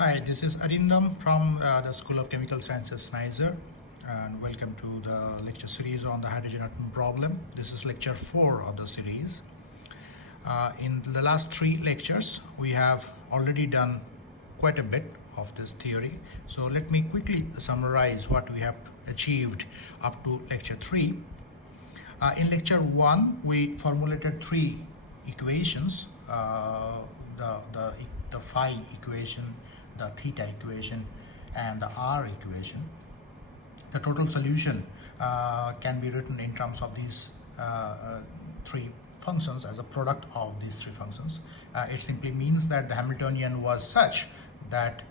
Hi, this is Arindam from the School of Chemical Sciences, NISER, and welcome to the lecture series on the hydrogen atom problem. This is lecture 4 of the series. In the last 3 lectures, we have already done quite a bit of this theory. So let me quickly summarize what we have achieved up to lecture 3. In lecture 1, we formulated 3 equations, the phi equation, the theta equation, and the r equation. The total solution can be written in terms of these 3 functions as a product of these 3 functions. It simply means that the Hamiltonian was such that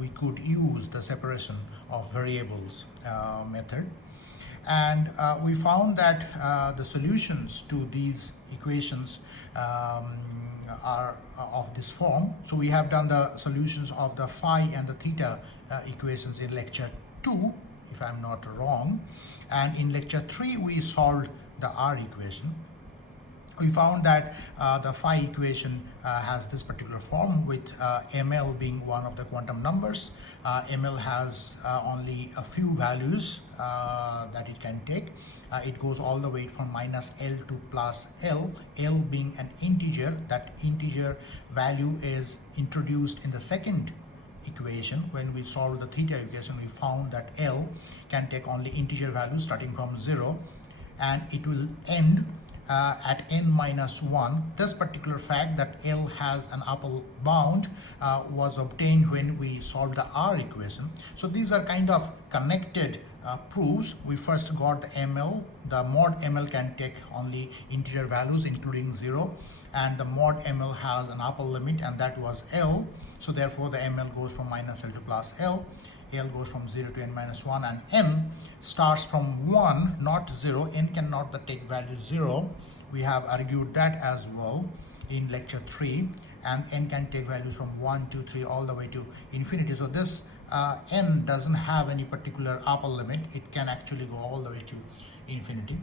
we could use the separation of variables method. And we found that the solutions to these equations are of this form. So we have done the solutions of the phi and the theta equations in lecture 2, if I'm not wrong. And in lecture 3, we solved the r equation. We found that the phi equation has this particular form, with ml being one of the quantum numbers. Ml has only a few values that it can take. It goes all the way from minus L to plus L, L being an integer. That integer value is introduced in the second equation. When we solved the theta equation, we found that L can take only integer values starting from 0, and it will end at n minus 1. This particular fact that L has an upper bound was obtained when we solved the r equation. So these are kind of connected proofs. We first got the ml. The mod ml can take only integer values including 0, and the mod ml has an upper limit, and that was L. So therefore the ml goes from minus L to plus L. L goes from 0 to n minus 1, and n starts from 1, not 0. N cannot take value 0. We have argued that as well in lecture 3, and n can take values from 1, 2, 3 all the way to infinity. So this n doesn't have any particular upper limit. It can actually go all the way to infinity.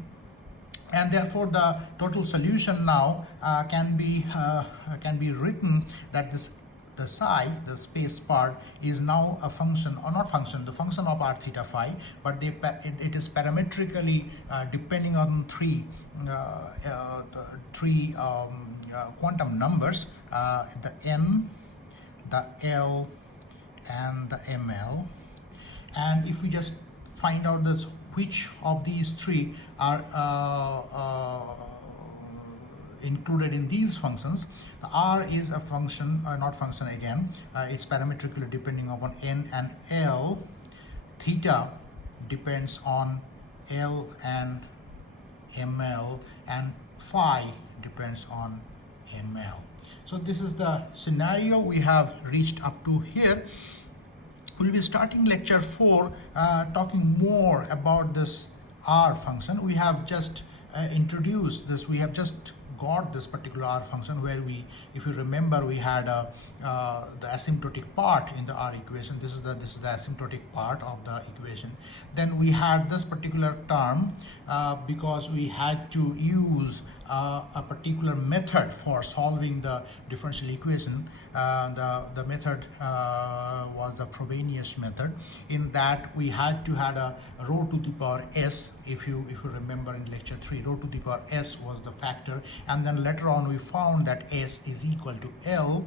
And therefore the total solution now can be written that the psi, the space part, is now a function, or not function, the function of r theta phi, but it is parametrically depending on three quantum numbers, the n, the l, and the ml. And if we just find out this, which of these 3 are included in these functions, r is a function, not function again, it's parametrically depending upon n and l. Theta depends on l and ml, and phi depends on ml. So this is the scenario we have reached up to here. We'll be starting lecture 4 talking more about this r function. We have just introduced this, we have just got this particular r function, where we, if you remember, we had the asymptotic part in the r equation. This is the asymptotic part of the equation. Then we had this particular term because we had to use a particular method for solving the differential equation. The method was the Frobenius method. In that, we had to have a rho to the power s. If you remember in lecture 3, rho to the power s was the factor, and then later on we found that s is equal to L,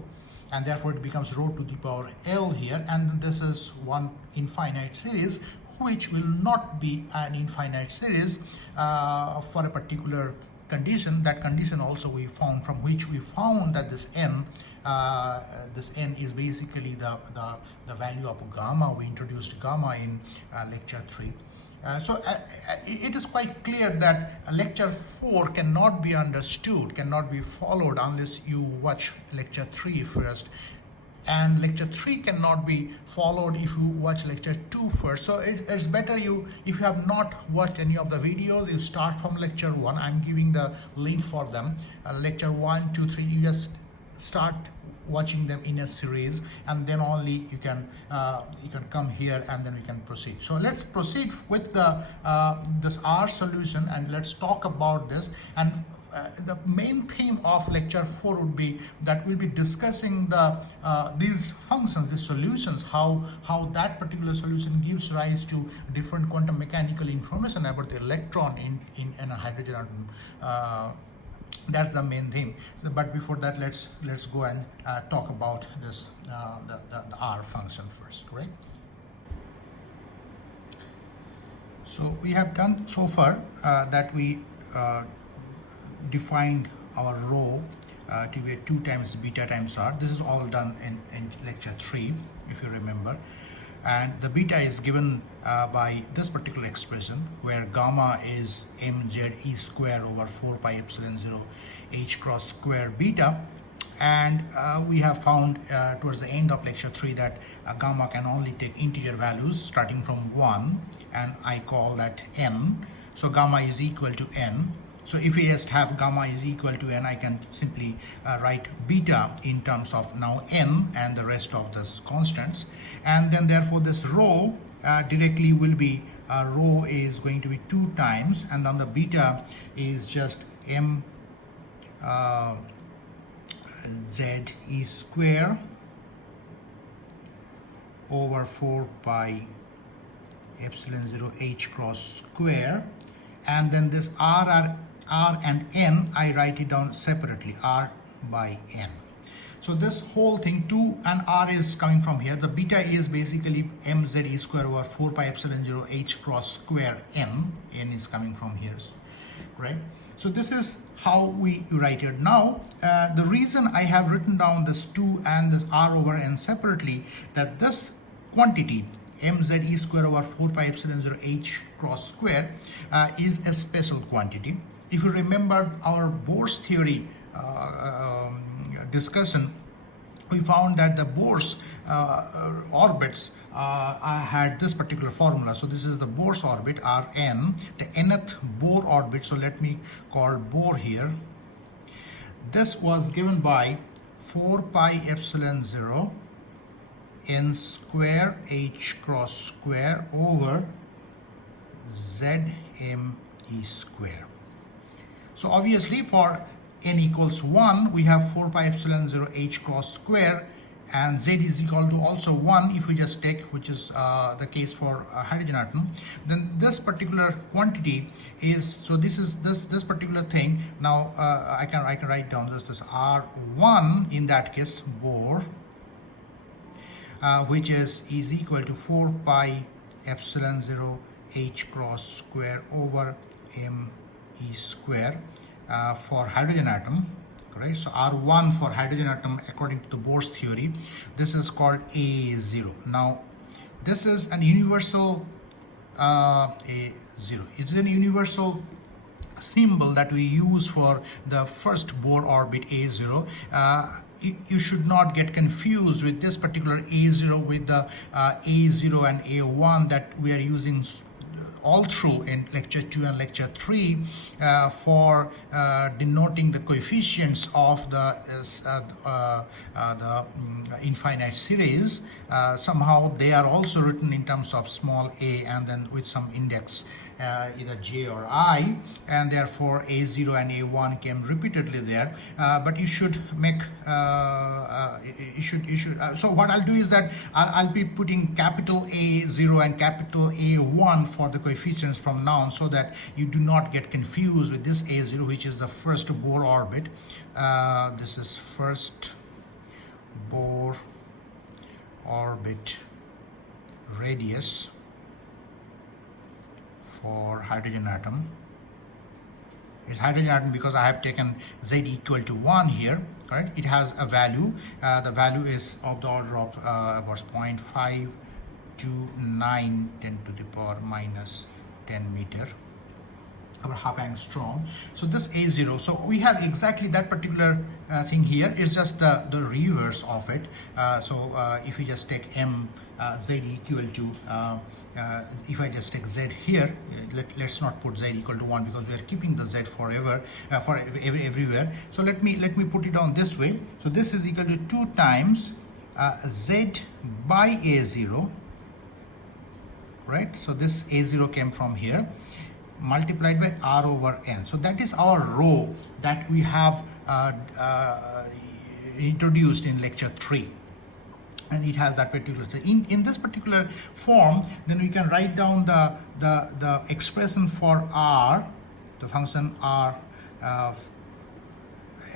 and therefore it becomes rho to the power L here. And this is one infinite series, which will not be an infinite series for a particular condition. That condition also we found, from which we found that this n is basically the value of gamma. We introduced gamma in lecture 3. So it is quite clear that lecture 4 cannot be understood, cannot be followed unless you watch lecture 3 first. And lecture 3 cannot be followed if you watch lecture 2 first. So it's better if you have not watched any of the videos, you start from lecture 1. I'm giving the link for them. Lecture 1, 2, 3, you just start watching them in a series, and then only you can come here and then we can proceed. So let's proceed with the this R solution, and let's talk about this. And the main theme of lecture 4 would be that we'll be discussing the these functions, these solutions, how that particular solution gives rise to different quantum mechanical information about the electron in a hydrogen atom. That's the main theme. But before that, let's go and talk about this the R function first, right? So we have done so far that we defined our rho to be 2 times beta times R. This is all done in lecture 3, if you remember. And the beta is given by this particular expression, where gamma is mze square over 4 pi epsilon 0 h cross square beta. And we have found towards the end of lecture 3 that gamma can only take integer values starting from 1, and I call that n. So gamma is equal to n. So if we just have gamma is equal to n, I can simply write beta in terms of now n and the rest of the constants. And then therefore this rho directly will be, rho is going to be 2 times, and then the beta is just m z e square over 4 pi epsilon 0 h cross square. And then this r and n, I write it down separately, r by n. So this whole thing, 2 and r is coming from here. The beta is basically mze square over 4 pi epsilon 0 h cross square n. N is coming from here, right? So this is how we write it. Now, the reason I have written down this 2 and this r over n separately, that this quantity mze square over 4 pi epsilon 0 h cross square is a special quantity. If you remember our Bohr's theory discussion, we found that the Bohr's orbits had this particular formula. So this is the Bohr's orbit, Rn, the nth Bohr orbit. So let me call Bohr here. This was given by 4 pi epsilon 0 n square h cross square over zme square. So obviously for n equals 1, we have 4 pi epsilon 0 h cross square, and z is equal to also 1 if we just take, which is the case for a hydrogen atom. Then this particular quantity is, so this is this particular thing. Now I can write down this R1 in that case, Bohr, which is equal to 4 pi epsilon 0 h cross square over m e square for hydrogen atom, correct? So R1 for hydrogen atom, according to the Bohr's theory, this is called A0. Now this is an universal A0. It's a universal symbol that we use for the first Bohr orbit A0. You should not get confused with this particular A0 with the A0 and A1 that we are using all through in lecture 2 and lecture 3 for denoting the coefficients of the infinite series. Somehow they are also written in terms of small a and then with some index either j or I, and therefore A0 and A1 came repeatedly there. But you should make so what I'll do is that I'll be putting capital A0 and capital A1 for the coefficients from now on, so that you do not get confused with this A0, which is the first Bohr orbit. This is first Bohr orbit radius for hydrogen atom. It's hydrogen atom because I have taken z equal to 1 here, correct? It has a value. The value is of the order of about 0.529 10 to the power minus 10 meter. our half angstrom. So this A0, so we have exactly that particular thing here. It's just the reverse of it. If we just take M Z equal to if I just take Z here, let's not put Z equal to 1 because we are keeping the Z forever for everywhere. So let me put it down this way. So this is equal to 2 times Z by A0, right? So this A0 came from here, multiplied by R over N. So that is our rho that we have introduced in lecture 3. And it has that particular, in this particular form, then we can write down the expression for R, the function R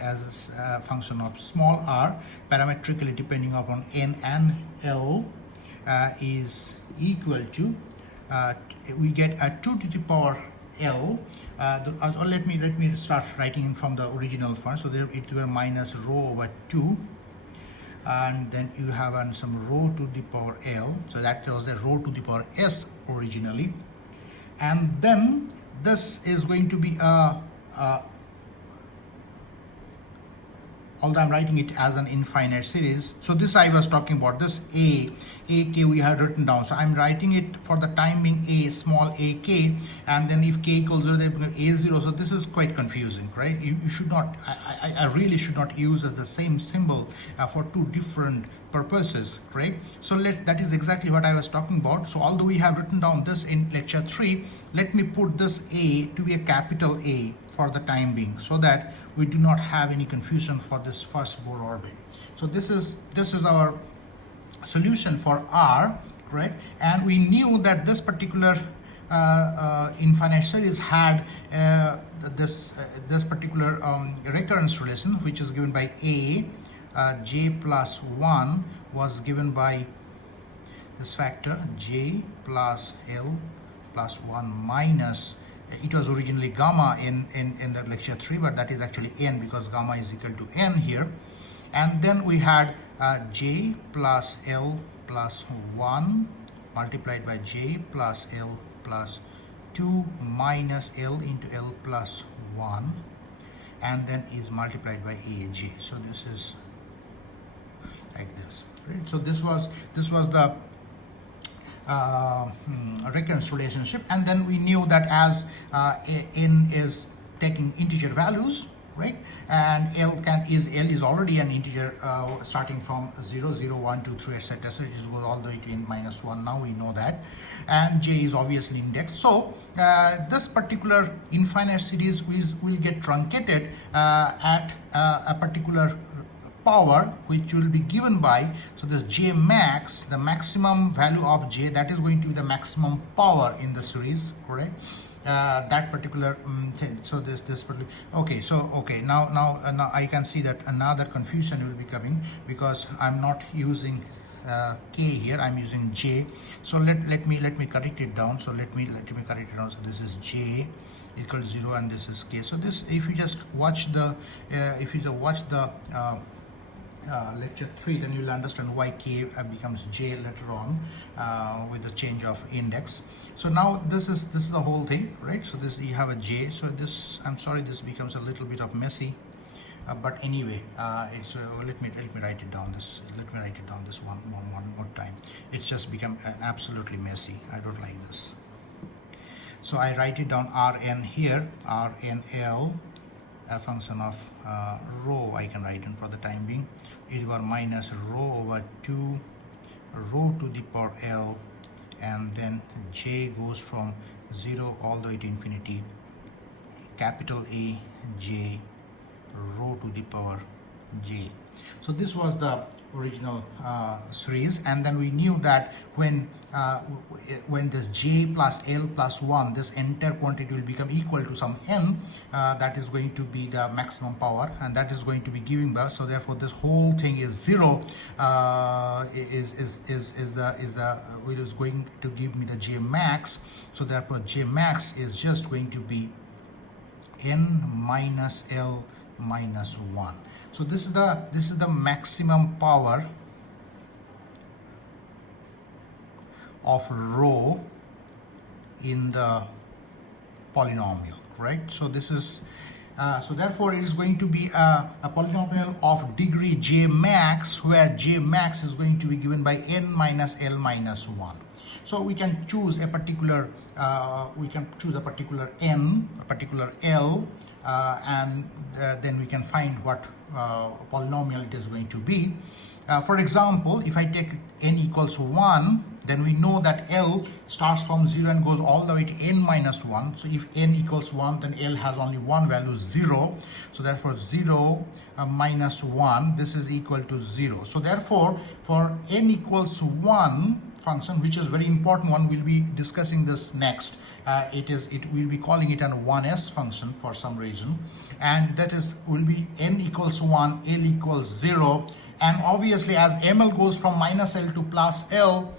as a function of small r, parametrically depending upon N and L, is equal to, we get a 2 to the power L. Let me start writing from the original form. So there it will minus rho over 2. And then you have some rho to the power L, so that was the rho to the power S originally, and then this is going to be although I'm writing it as an infinite series. So this I was talking about, this AK we had written down. So I'm writing it for the time being A, small AK, and then if K equals 0, then A0. So this is quite confusing, right? You should not, I really should not use as the same symbol for two different purposes, right? So that is exactly what I was talking about. So although we have written down this in lecture 3, let me put this A to be a capital A for the time being, so that we do not have any confusion for this first Bohr orbit. So this is our solution for R, right? And we knew that this particular infinite series had this particular recurrence relation, which is given by A. J plus 1 was given by this factor J plus L plus 1 minus, it was originally gamma in the lecture 3, but that is actually n because gamma is equal to n here. And then we had J plus L plus 1 multiplied by J plus L plus 2 minus L into L plus 1, and then is multiplied by AJ. So this is like this, right? So this was the recurrence relationship, and then we knew that as n is taking integer values, right, and L is already an integer starting from 0, 0, 1, 2, 3, etc. So it goes all the way to n minus 1. Now we know that, and J is obviously indexed. So this particular infinite series will get truncated at a particular power, which will be given by, so this J max, the maximum value of J, that is going to be the maximum power in the series, correct? That particular thing. So this particular, okay, so okay, now I can see that another confusion will be coming because I'm not using K here, I'm using J. So let me correct it down. So let me correct it down. So this is J equals 0 and this is K. So this, if you just watch the lecture 3, then you'll understand why K becomes J later on with the change of index. So now this is the whole thing, right? So this, you have a J. So this, I'm sorry, this becomes a little bit of messy, but anyway, it's let me write it down. Let me write it down this one more time. It's just become absolutely messy. I don't like this. So I write it down Rn here, Rnl, a function of rho. I can write in for the time being. It was minus rho over 2 rho to the power L, and then J goes from 0 all the way to infinity, capital A J rho to the power J. So this was the original series, and then we knew that when this J plus L plus 1, this entire quantity will become equal to some n, that is going to be the maximum power, and that is going to be giving birth. So therefore this whole thing is 0, is going to give me the J max. So therefore J max is just going to be n minus L minus 1. So this is the maximum power of rho in the polynomial, right? So this is so therefore it is going to be a polynomial of degree j max, where j max is going to be given by n minus l minus 1. So we can choose a particular n, a particular l, and then we can find what polynomial it is going to be. For example, if I take n equals 1, then we know that L starts from 0 and goes all the way to n minus 1. So if n equals 1, then L has only one value, 0. So therefore 0 minus 1, this is equal to 0. So therefore for n equals 1 function, which is very important one, we'll be discussing this next. We'll be calling it an 1s function for some reason, and that is will be n equals 1, L equals 0, and obviously as ml goes from minus L to plus L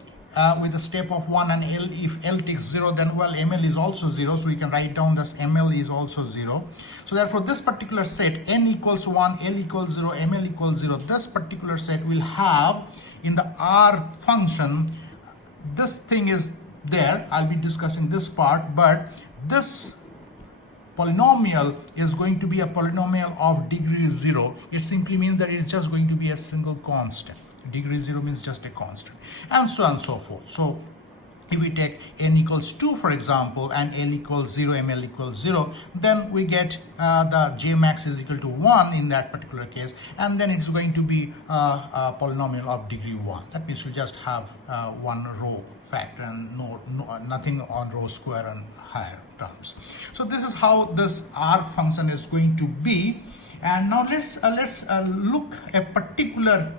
with a step of 1, and L, if L takes 0, then well ml is also 0, so we can write down this ml is also 0. So therefore this particular set, n equals 1, L equals 0, ml equals 0, this particular set will have in the R function, this thing is there, I'll be discussing this part, but this polynomial is going to be a polynomial of degree 0. It simply means that it's just going to be a single constant. Degree 0 means just a constant, and so on and so forth. So if we take n equals 2, for example, and L equals 0, ml equals 0, then we get the j max is equal to 1 in that particular case, and then it's going to be a polynomial of degree 1. That means we just have one row factor and nothing on row square and higher terms. So this is how this R function is going to be. And now let's look a particular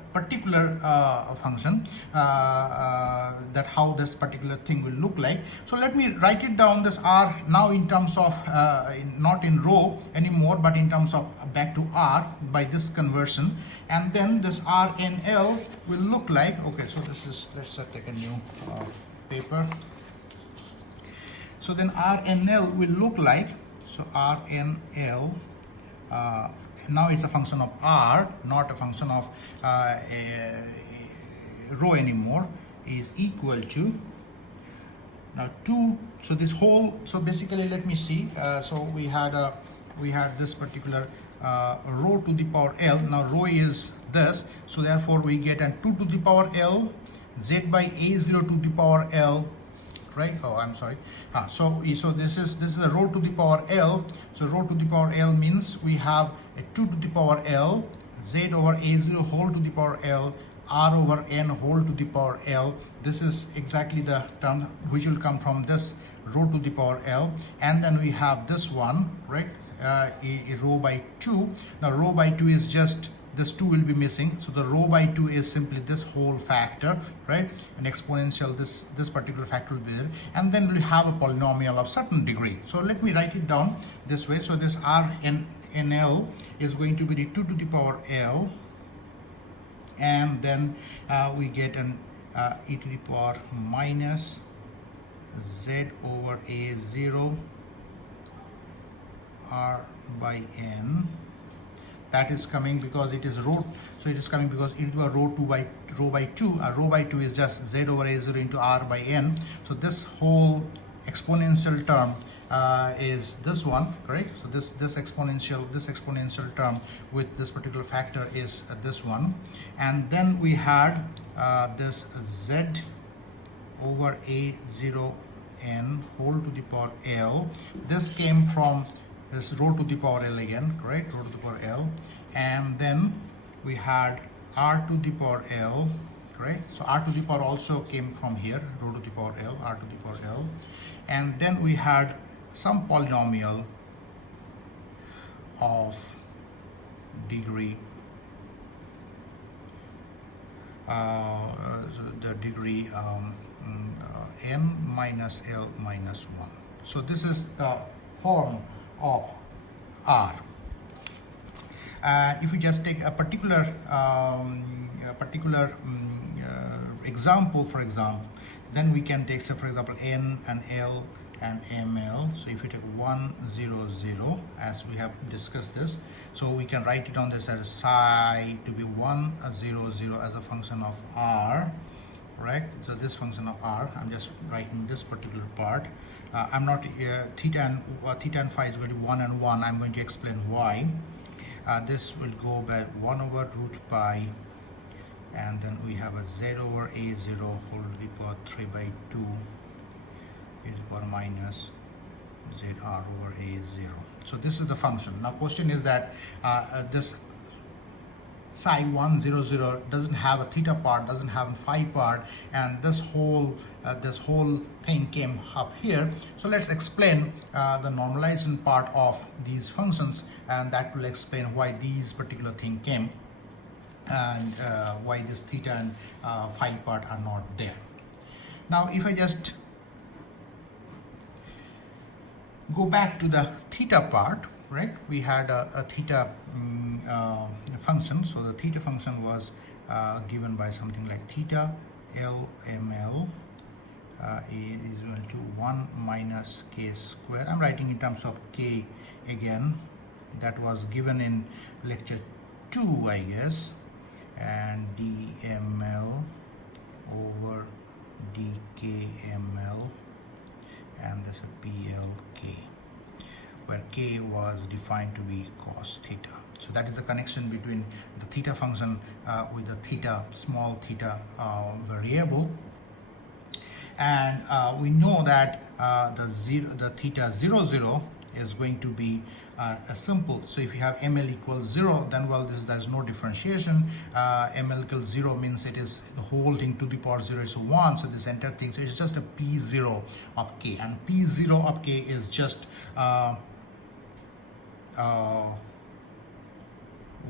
function, that how this particular thing will look like. So let me write it down, this R now in terms of not in row anymore, but in terms of back to R by this conversion, and then this RNL will look like, okay, so this is, let's take a new paper. So then RNL will look like, so RNL, now it's a function of R, not a function of a row anymore, is equal to, now 2, so this whole, so basically let me see, so we had this particular row to the power L. Now row is this, so therefore we get a 2 to the power L z by a0 to the power L, right? Oh, I'm sorry. So this is a row to the power L. So row to the power L means we have a 2 to the power L, z over a0 whole to the power L, r over n whole to the power L. This is exactly the term which will come from this row to the power L, and then we have this one, right? A row by 2. Now row by 2 is just this 2 will be missing, so the row by 2 is simply this whole factor, right? An exponential, this particular factor will be there, and then we'll have a polynomial of certain degree. So let me write it down this way. So this RNL is going to be the 2 to the power L, and then we get an e to the power minus z over a0 r by n. That is coming because it is row, so it is coming because it was row by 2. A row by 2 is just z over a0 into r by n. So this whole exponential term is this one, correct? So this exponential term with this particular factor is this one, and then we had this z over a0 n whole to the power L. This came from this row to the power L again, correct? Row to the power L, and then we had r to the power L, correct? So r to the power also came from here, row to the power L, r to the power L, and then we had some polynomial of degree the degree n minus L minus 1. So this is the form of R. If we just take a particular example, for example, then we can take, say, for example, N and L and ML. So if we take 1 0 0, as we have discussed this, so we can write it on this as psi to be 1 0 0 as a function of R, correct? So this function of R, I'm just writing this particular part, I'm not theta and phi is going to be 1 and 1. I'm going to explain why. This will go by 1 over root pi, and then we have a z over a0 whole to the power 3 by 2 e to the power minus zr over a0. So this is the function. Now question is that this psi 1 0 0 doesn't have a theta part, doesn't have a phi part, and this whole thing came up here. So let's explain the normalization part of these functions, and that will explain why these particular thing came, and why this theta and phi part are not there. Now if I just go back to the theta part, right? We had a theta function. So the theta function was given by something like theta LML is equal to 1 minus k square. I'm writing in terms of k again. That was given in lecture 2, I guess, and dml over dkml, and there's a plk, where k was defined to be cos theta. So that is the connection between the theta function with the theta, small theta variable. And we know that the theta 0 0 is going to be a simple. So if you have ml equals 0, then well, there's no differentiation. Ml equals 0 means it is the whole thing to the power 0 is 1. So this entire thing, so it's just a p0 of k, and p0 of k is just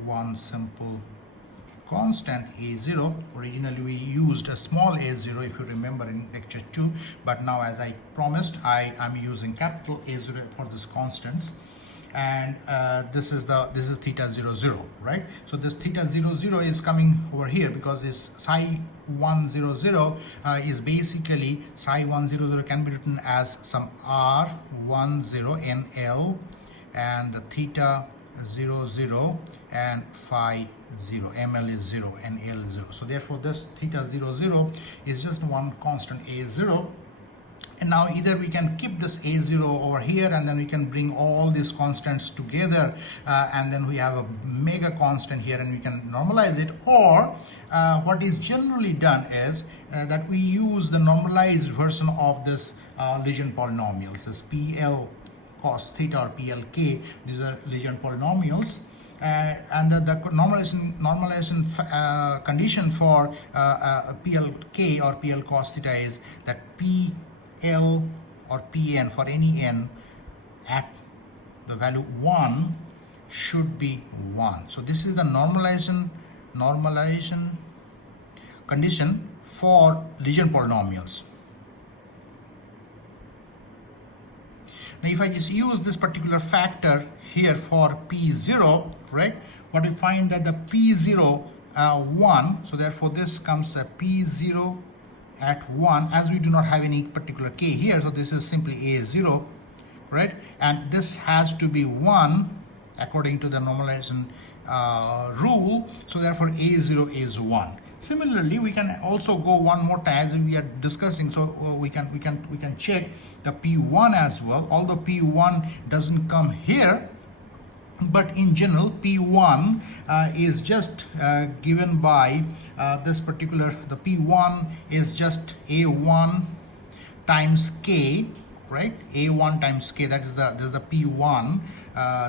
one simple constant a0. Originally we used a small a0, if you remember, in lecture 2, but now, as I promised, I am using capital A0 for these constants. And this is theta 0 0, right? So this theta 0 0 is coming over here because this psi 1 0 0 is basically psi 1 0 0 can be written as some r 1 0 nl, and the theta 0 0 and phi 0, ml is 0 and l is 0. So therefore this theta 0 0 is just one constant a0. And now either we can keep this a0 over here, and then we can bring all these constants together, and then we have a mega constant here, and we can normalize it. Or what is generally done is that we use the normalized version of this Lejeune polynomials, this pl cos theta or plk. These are Lejeune polynomials. And the normalization condition for plk or pl cos theta is that pl or pn for any n at the value 1 should be 1. So this is the normalization condition for Lejeune polynomials. Now if I just use this particular factor here for p0, right, what we find that the p0 1, so therefore this comes to p0 at 1, as we do not have any particular k here, so this is simply a0, right, and this has to be 1 according to the normalization rule, so therefore a0 is 1. Similarly, we can also go one more time as we are discussing, so we can check the p1 as well, although p1 doesn't come here, but in general p1 is just given by this particular, the p1 is just a1 times k, right, a1 times k, that is the p1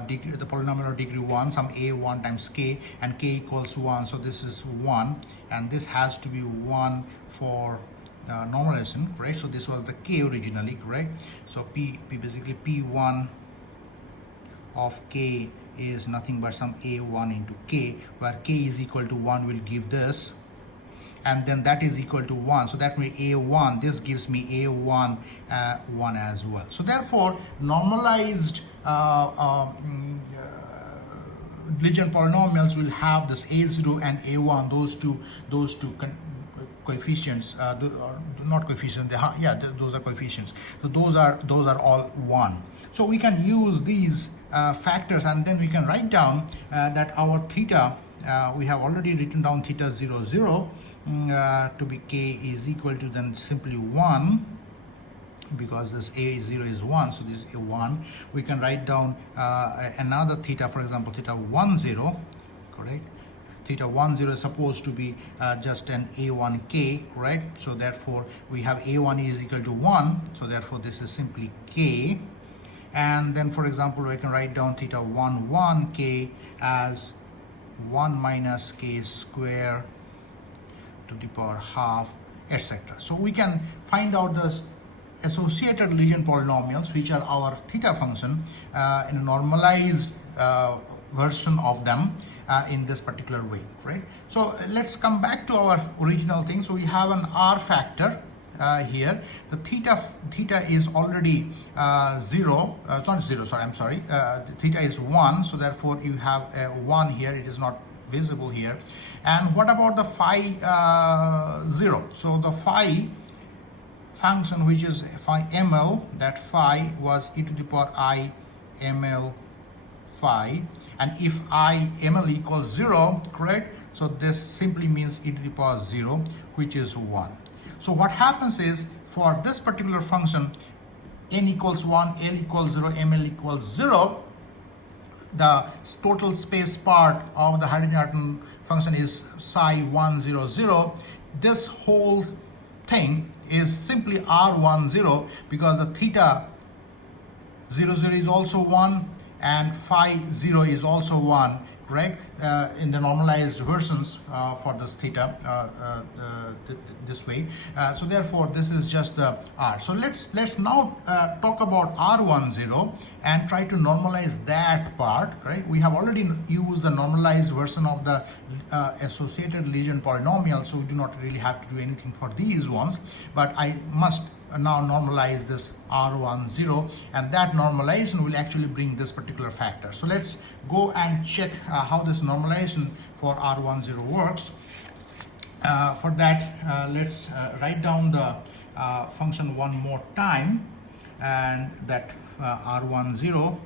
degree, the polynomial of degree 1, some a1 times k, and k equals 1, so this is 1, and this has to be 1 for normalization, correct? So this was the k originally, correct? So basically p1 of k is nothing but some a1 into k, where k is equal to 1 will give this, and then that is equal to 1, so that means a1, this gives me a1 1 as well. So therefore normalized Lejeune polynomials will have this a0 and a1, those two coefficients, not coefficients, those are coefficients, so those are all 1. So we can use these factors, and then we can write down that our theta, we have already written down theta 0 0 to be k is equal to then simply 1 because this a0 is 1, so this is a 1. We can write down another theta, for example theta 10, correct? Theta 10 is supposed to be just an a1k, correct? So therefore we have a1 is equal to 1, so therefore this is simply k. And then for example I can write down theta 11k as 1 minus k square to the power half, etc. So we can find out the associated lesion polynomials, which are our theta function, in a normalized version of them in this particular way, right? So let's come back to our original thing. So we have an R factor here. The theta is already 0, not 0, sorry, I'm sorry. The theta is 1, so therefore you have a 1 here. It is not visible here. And what about the phi 0? So the phi function, which is phi ml, that phi was e to the power I ml phi, and if I ml equals 0, correct, so this simply means e to the power 0, which is 1. So what happens is, for this particular function, n equals 1, l equals 0, ml equals 0, the total space part of the hydrogen atom function is psi 100. This whole thing is simply R10, because the theta 00 is also 1 and phi 0 is also 1, correct, in the normalized versions for this theta this way. So therefore this is just the R. So let's now talk about R10 and try to normalize that part, right? We have already used the normalized version of the associated lesion polynomial, so we do not really have to do anything for these ones, but I must now normalize this R10, and that normalization will actually bring this particular factor. So let's go and check how this normalization for R10 works. For that, let's write down the function one more time, and that R10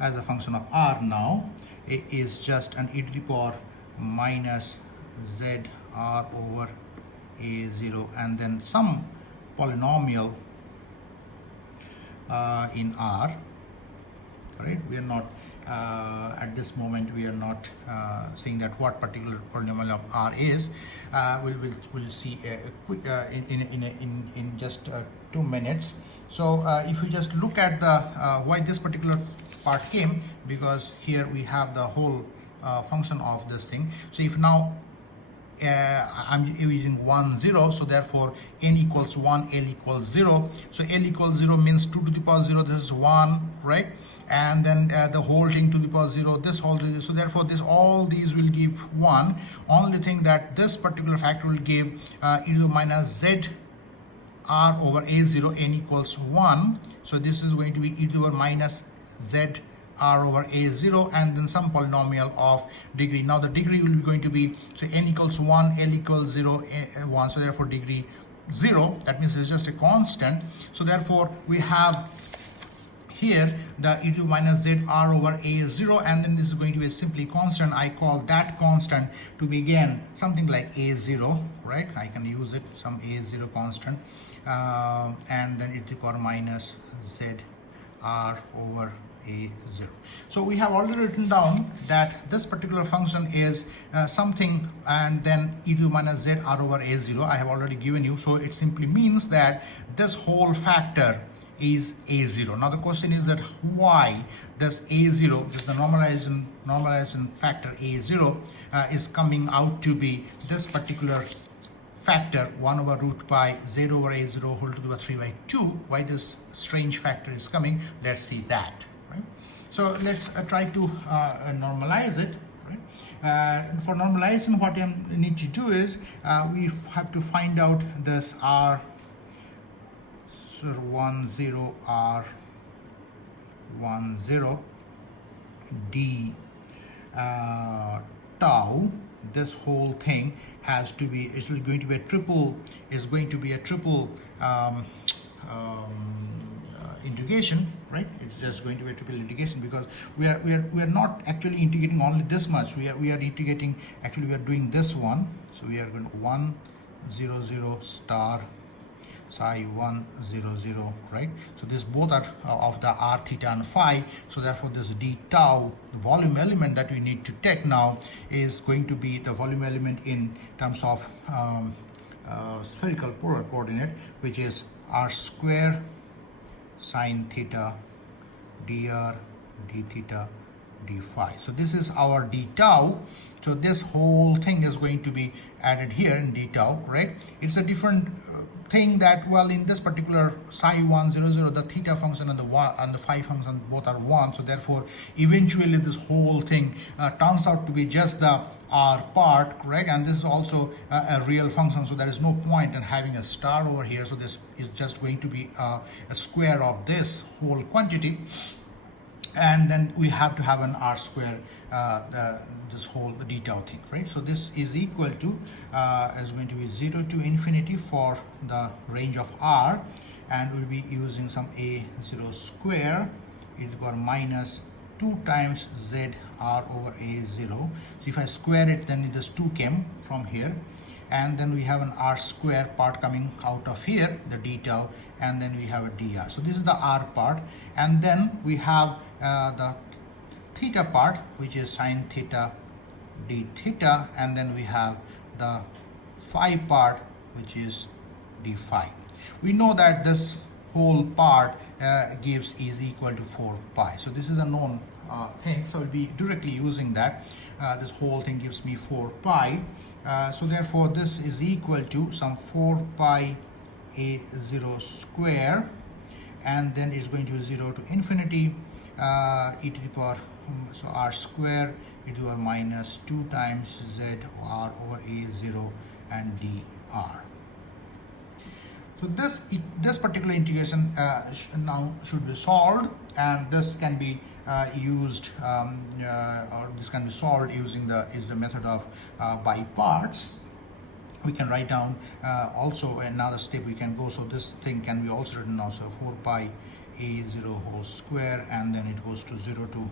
as a function of R now is just an e to the power minus z r over a0, and then some polynomial in R, right? We are not at this moment we are not saying that what particular polynomial of R is. We'll see in just 2 minutes. So if we just look at the why this particular part came, because here we have the whole function of this thing. So if now I'm using 10, so therefore n equals 1, l equals 0. So l equals 0 means 2 to the power 0, this is 1, right? And then the whole thing to the power 0, this whole thing. So therefore this all these will give 1. Only thing that this particular factor will give e to the minus z r over a0, n equals 1. So this is going to be e to the power minus z r over a0, and then some polynomial of degree. Now the degree will be going to be, so n equals 1, l equals 0, 1, so therefore degree 0, that means it's just a constant. So therefore we have here the e to the minus z r over a0, and then this is going to be simply constant. I call that constant to be again something like a0, right? I can use it, some a0 constant, and then e to the power minus z r over a0. So we have already written down that this particular function is something, and then e to the minus z r over a0 I have already given you. So it simply means that this whole factor is a0. Now the question is that why this a0, this the normalization factor a0 is coming out to be this particular factor 1 over root pi z over a0 whole to the power 3 by 2. Why this strange factor is coming? Let's see that. So let's try to normalize it. Right? For normalization, what I need to do is we have to find out this R 10 R 10 d tau. This whole thing has to be, it's going to be a triple, is going to be a triple integration, right? It's just going to be a triple integration, because we are not actually integrating only this much. We are integrating, actually we are doing this one. So we are going to 1 0 0 star psi 1 0 0, right? So this both are of the r theta and phi. So therefore this d tau, the volume element that we need to take now, is going to be the volume element in terms of spherical polar coordinate, which is r square sine theta dr d theta d phi. So this is our d tau. So this whole thing is going to be added here in d tau, correct? It's a different thing that, well, in this particular psi 1 0 0, the theta function and the phi function both are 1. So therefore eventually this whole thing turns out to be just the r part, correct? And this is also a real function, so there is no point in having a star over here. So this is just going to be a square of this whole quantity, and then we have to have an r square, this whole d tau thing, right? So this is equal to is going to be 0 to infinity for the range of r, and we'll be using some a0 square e to the power minus 2 times z r over a0. So if I square it, then this 2 came from here, and then we have an r square part coming out of here, the d tau, and then we have a dr. So this is the r part, and then we have the theta part, which is sine theta d theta, and then we have the phi part, which is d phi. We know that this whole part is equal to 4 pi. So this is a known thing, so we'll be directly using that. This whole thing gives me 4 pi. So therefore this is equal to some 4 pi a0 square, and then it's going to be 0 to infinity e to the power, so r square e to the power minus 2 times z r over a0 and dr. So this particular integration now should be solved, and this can be used or this can be solved using the method of by parts. We can write down also another step we can go. So this thing can be also written now. So 4 pi a0 whole square, and then it goes to 0 to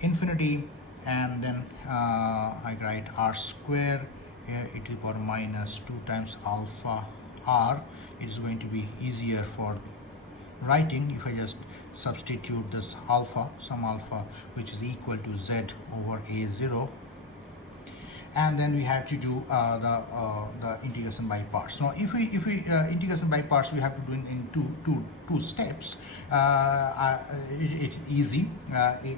infinity, and then I write r square e to the power minus 2 times alpha r. It is going to be easier for writing if I just substitute this alpha, some alpha, which is equal to z over a0, and then we have to do the integration by parts. Now if we integration by parts, we have to do it in two steps. It's easy.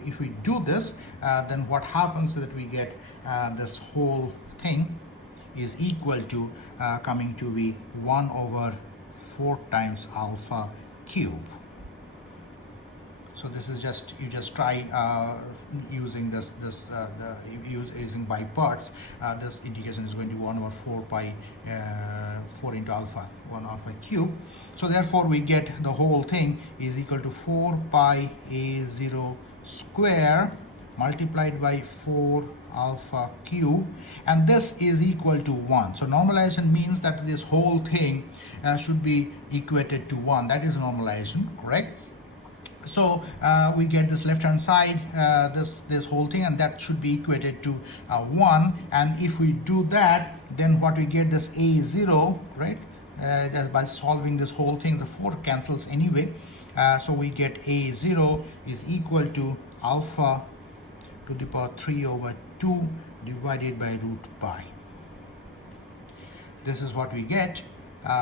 If we do this, then what happens is that we get this whole thing is equal to coming to be 1 over 4 times alpha cube. So this is just, you just try using using by parts. This integration is going to be 1 over 4 pi 4 into alpha, 1 alpha cube. So therefore we get the whole thing is equal to 4 pi a0 square multiplied by 4 alpha cube, and this is equal to 1. So normalization means that this whole thing should be equated to 1. That is normalization, correct? So we get this left hand side, this whole thing, and that should be equated to 1. And if we do that, then what we get, this a0, right? By solving this whole thing, the 4 cancels anyway. So we get a0 is equal to alpha to the power 3 over 2 divided by root pi. This is what we get.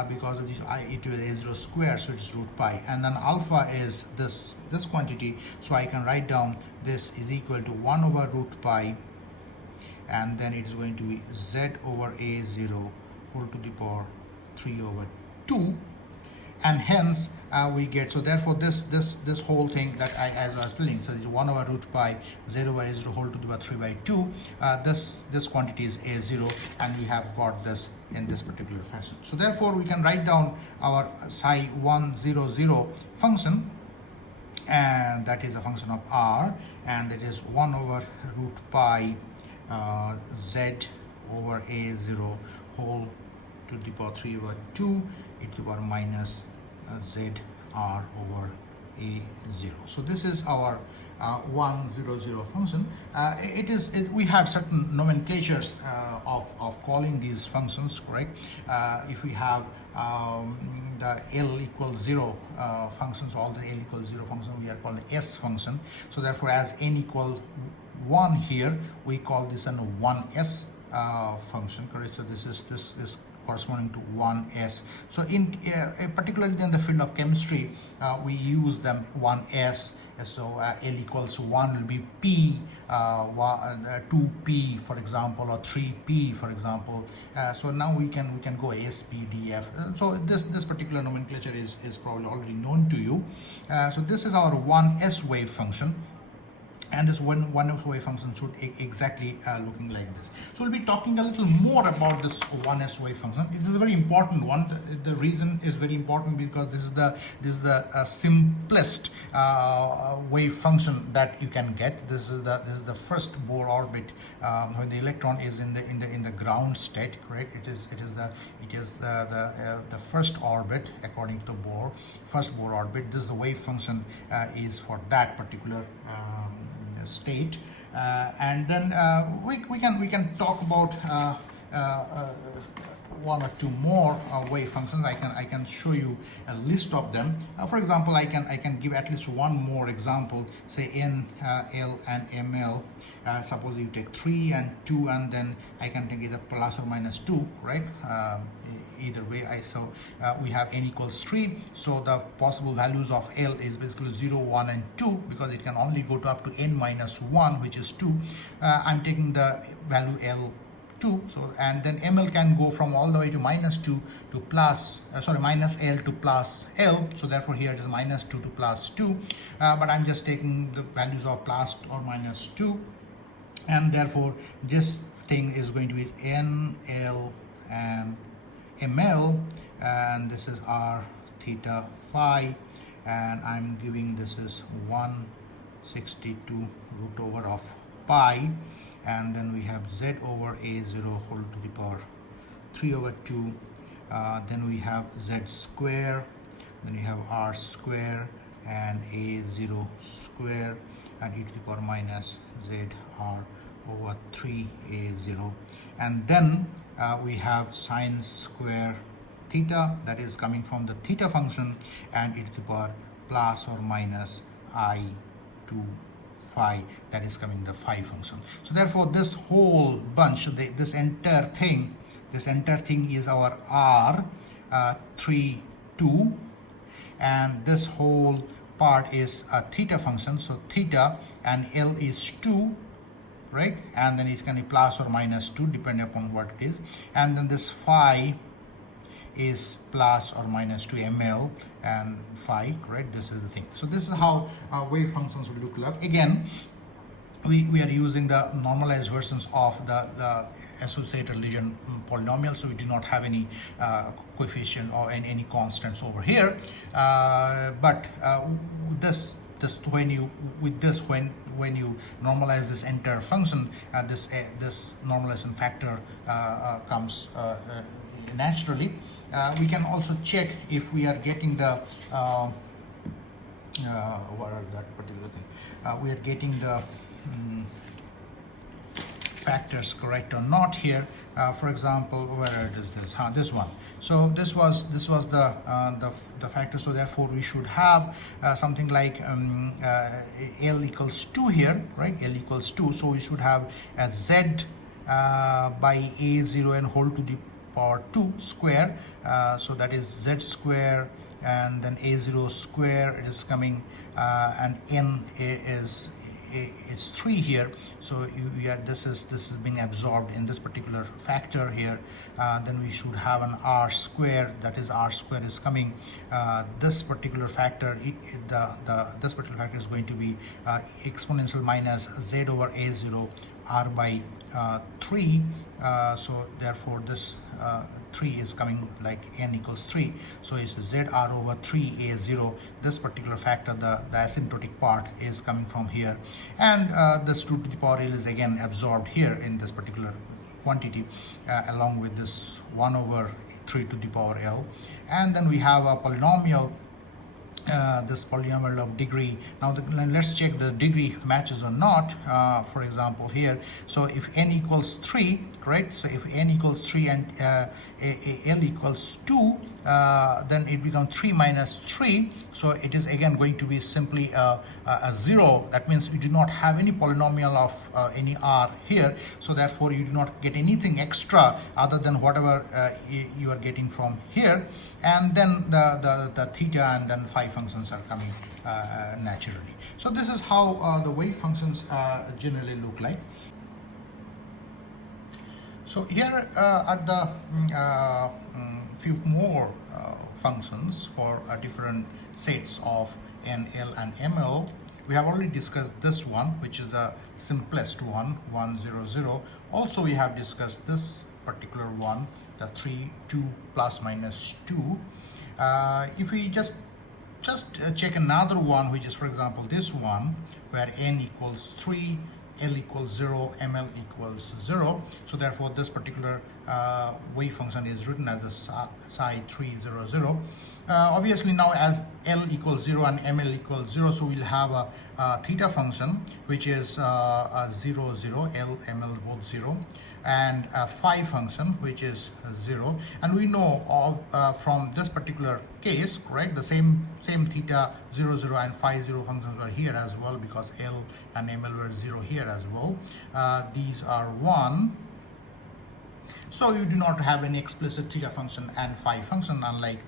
Because of this, it is a0 square, so it's root pi, and then alpha is this quantity, so I can write down this is equal to 1 over root pi, and then it is going to be z over a0 whole to the power 3 over 2, and hence we get, so therefore this whole thing that as I was telling, so it's 1 over root pi z over a0 whole to the power 3 by 2, this quantity is a0, and we have got this in this particular fashion. So therefore we can write down our psi 1 0 0 function, and that is a function of r, and that is 1 over root pi z over a0 whole to the power 3 over 2 e to the power minus z r over a0. So this is our 100 function. We had certain nomenclatures of calling these functions, correct? If we have the L equals 0 functions, all the L equals 0 functions, we are calling S function. So therefore, as n equal 1 here, we call this an 1s function, correct? So this is corresponding to 1s. So in particularly in the field of chemistry, we use them 1s. So L equals 1 will be P, 2P for example, or 3P for example. So now we can go S, P, D, F. So this particular nomenclature is probably already known to you. So this is our 1s wave function. And this one wave function should exactly looking like this. So we'll be talking a little more about this 1s wave function. It is a very important one. The reason is very important because this is the simplest wave function that you can get. This is the first Bohr orbit when the electron is in the ground state. Correct? It is the first orbit according to Bohr. First Bohr orbit. This is the wave function is for that particular state, and then we can talk about one or two more wave functions. I can show you a list of them. For example, I can give at least one more example. Say N, L, and ML. Suppose you take 3 and 2, and then I can take either plus or minus 2, right? Either way, we have n equals 3. So the possible values of L is basically 0, 1, and 2 because it can only go to up to n minus 1, which is 2. I'm taking the value L 2. So and then ML can go from all the way to minus 2 to plus minus L to plus L. So therefore here it is minus 2 to plus 2. But I'm just taking the values of plus or minus 2, and therefore this thing is going to be N, L, and ML, and this is R theta phi, and I'm giving this is 162 root over of pi, and then we have Z over A0 whole to the power 3 over 2, then we have Z square, then we have R square and A0 square, and e to the power minus Z R over 3A0, and then we have sine square theta, that is coming from the theta function, and e to the power plus or minus I 2 phi, that is coming the phi function. So therefore this whole bunch, this entire thing is our R 3 2, and this whole part is a theta function. So theta and L is 2, right? And then it can be plus or minus 2 depending upon what it is, and then this phi is plus or minus 2 ml and phi, right? This is the thing. So this is how our wave functions will look like. Again, we are using the normalized versions of the associated lesion polynomial, so we do not have any coefficient or any constants over here, but this when you normalize this entire function, this normalization factor comes naturally. We can also check if we are getting the what are that particular thing, we are getting the factors correct or not here. For example, where is this? This one. So this was the factor. So therefore we should have something like L equals 2 here, right? L equals 2. So we should have a Z by A0 and whole to the power 2 square. So that is Z square, and then A0 square, it is coming, and N is it's 3 here. So this is being absorbed in this particular factor here. Then we should have an R square, that is R square is coming, this particular factor, this particular factor is going to be exponential minus Z over A0 R by 3. So therefore this 3 is coming like n equals 3. So it's ZR over 3A0. This particular factor, the asymptotic part, is coming from here. And this 2 to the power L is again absorbed here in this particular quantity, along with this 1 over 3 to the power L. And then we have a polynomial this polynomial of degree. Now let's check the degree matches or not. For example here, so if n equals 3, correct, so if n equals 3 and l equals 2, then it becomes 3 minus 3, so it is again going to be simply a 0. That means you do not have any polynomial of any r here, so therefore you do not get anything extra other than whatever you are getting from here, and then the theta and then phi functions are coming naturally. So this is how the wave functions generally look like. So here are the few more functions for different sets of n, l and ml. We have already discussed this one, which is the simplest one, 1, 0, 0. Also we have discussed this particular one, the 3, 2 plus minus 2. If we just check another one, which is for example this one, where n equals 3, l equals 0, ml equals 0. So therefore this particular wave function is written as a psi 3, 0, 0. Obviously now as l equals 0 and ml equals 0, so we'll have a theta function which is 0, 0, l, ml both 0, and a phi function which is 0. And we know of from this particular case, correct, the same theta 0, 0 and phi 0 functions were here as well, because l and ml were 0 here as well. These are 1. So you do not have any explicit theta function and phi function, unlike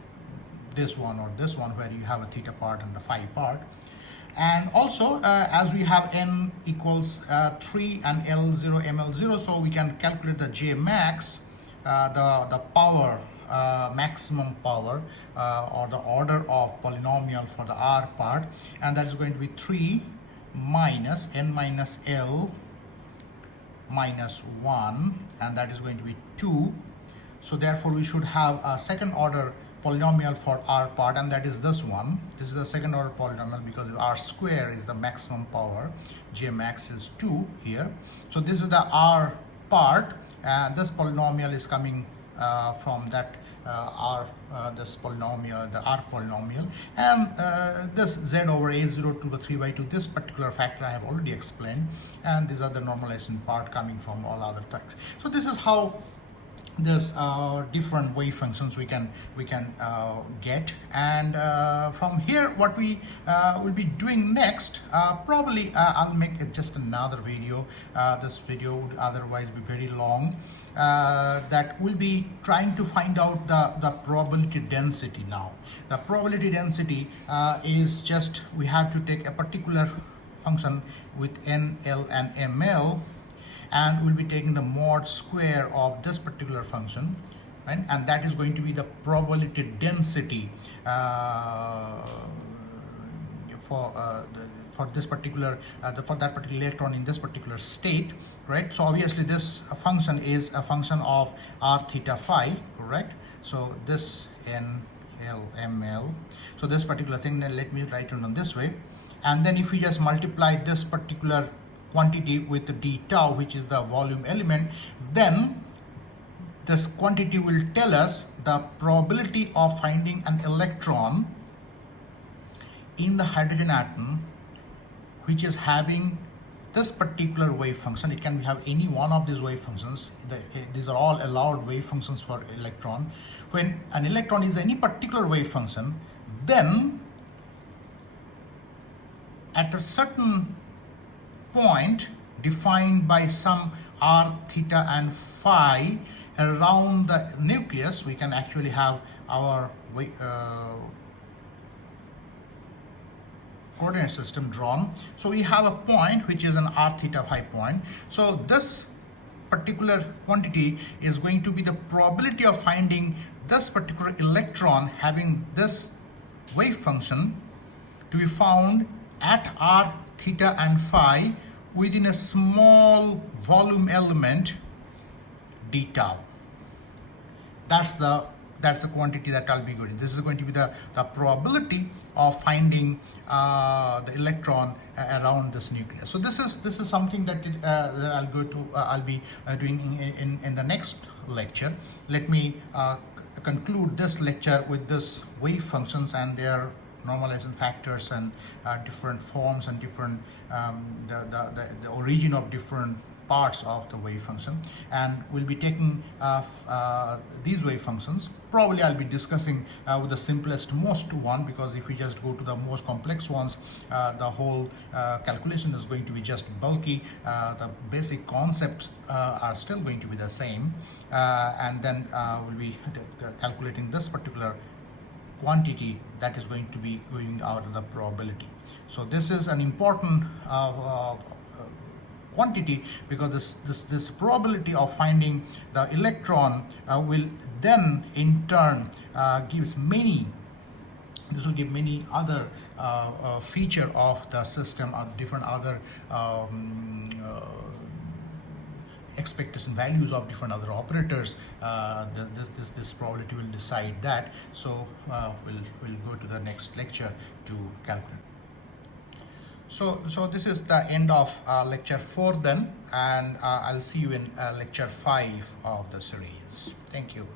this one or this one where you have a theta part and a phi part. And also as we have n equals 3 and l 0, ml 0, so we can calculate the j max, the power, maximum power or the order of polynomial for the r part, and that is going to be 3 minus n minus l minus 1, and that is going to be 2. So therefore we should have a second order polynomial for r part, and that is this one. This is the second order polynomial because r square is the maximum power, j max is 2 here. So this is the r part, and this polynomial is coming from that this polynomial, the r polynomial, and this z over a0 to the 3 by 2, this particular factor I have already explained, and these are the normalization part coming from all other types. So this is how this different wave functions we can get, and from here what we will be doing next, probably I'll make it just another video. This video would otherwise be very long. That will be trying to find out the probability density. Now the probability density is just, we have to take a particular function with n, l and ml, and we'll be taking the mod square of this particular function, right? And that is going to be the probability density for this particular for that particular electron in this particular state, right? So obviously this function is a function of r theta phi, correct? So this n, l, ml, so this particular thing, then let me write it on this way, and then if we just multiply this particular quantity with the d tau, which is the volume element, then this quantity will tell us the probability of finding an electron in the hydrogen atom which is having this particular wave function. It can have any one of these wave functions. These are all allowed wave functions for electron. When an electron is any particular wave function, then at a certain point defined by some r, theta and phi around the nucleus, we can actually have our coordinate system drawn. So we have a point which is an r theta phi point. So this particular quantity is going to be the probability of finding this particular electron having this wave function to be found at r, theta and phi within a small volume element d tau. That's the quantity that I'll be getting. This is going to be the probability of finding the electron around this nucleus. So this is something that I'll be doing in the next lecture. Let me conclude this lecture with this wave functions and their normalization factors and different forms and different the origin of different parts of the wave function, and we'll be taking these wave functions. Probably I'll be discussing with the simplest most one, because if we just go to the most complex ones, the whole calculation is going to be just bulky. The basic concepts are still going to be the same, and then we'll be calculating this particular quantity that is going to be going out of the probability. So this is an important quantity, because this probability of finding the electron will then in turn gives many. This will give many other feature of the system, or different other expectation values of different other operators. This probability will decide that. So we'll go to the next lecture to calculate. So this is the end of lecture 4 then, and I'll see you in lecture 5 of the series. Thank you.